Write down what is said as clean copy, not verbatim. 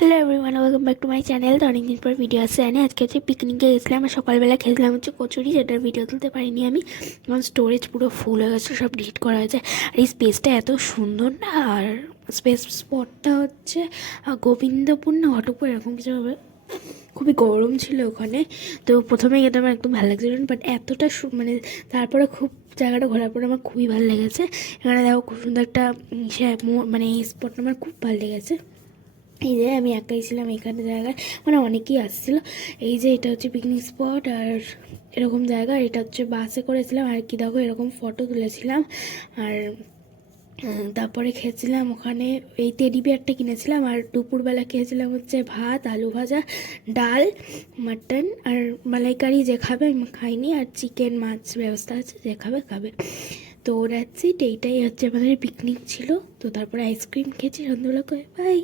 Hello everyone, welcome back to my channel. তো অনেকদিন পর ভিডিও আসছে জানি। আজকে হচ্ছে পিকনিকে গেছিলাম আর সকালবেলা খেয়েছিলাম হচ্ছে কচুরি, যেটার ভিডিও তুলতে পারিনি আমি, কারণ স্টোরেজ পুরো ফুল হয়ে গেছে, সব ডিলিট করা হয়েছে। আর এই স্পেসটা এত সুন্দর না, আর স্পটটা হচ্ছে গোবিন্দপুর না ঘটকপুর এরকম কিছু হবে। খুবই গরম ছিল ওখানে, তো প্রথমে গেতে আমার একদম ভালো লাগছিল না, বাট এতটা মানে তারপরে খুব জায়গাটা ঘোরার পরে আমার খুবই ভালো লেগেছে। এখানে দেখো খুব সুন্দর একটা মানে এই স্পটটা আমার খুব ভালো লেগেছে। এই যে আমি একাই ছিলাম এখানে জায়গায়, মানে অনেকেই আসছিলো। এই যে এটা হচ্ছে পিকনিক স্পট আর এরকম জায়গা, এটা হচ্ছে বাসে করেছিলাম আর কি, দেখো এরকম ফটো তুলেছিলাম। আর তারপরে খেয়েছিলাম ওখানে, এই টেডি বিয়ারটা কিনেছিলাম। আর দুপুরবেলা খেয়েছিলাম হচ্ছে ভাত, আলু ভাজা, ডাল, মাটন আর মালাইকারি। যে খাবে, আমি খাইনি। আর চিকেন মাছ ব্যবস্থা আছে, যে খাবে খাবে। তো দ্যাটস ইট, এইটাই হচ্ছে আমাদের পিকনিক ছিল। তো তারপরে আইসক্রিম খেয়েছি সন্ধ্যাবেলা করে। বাই।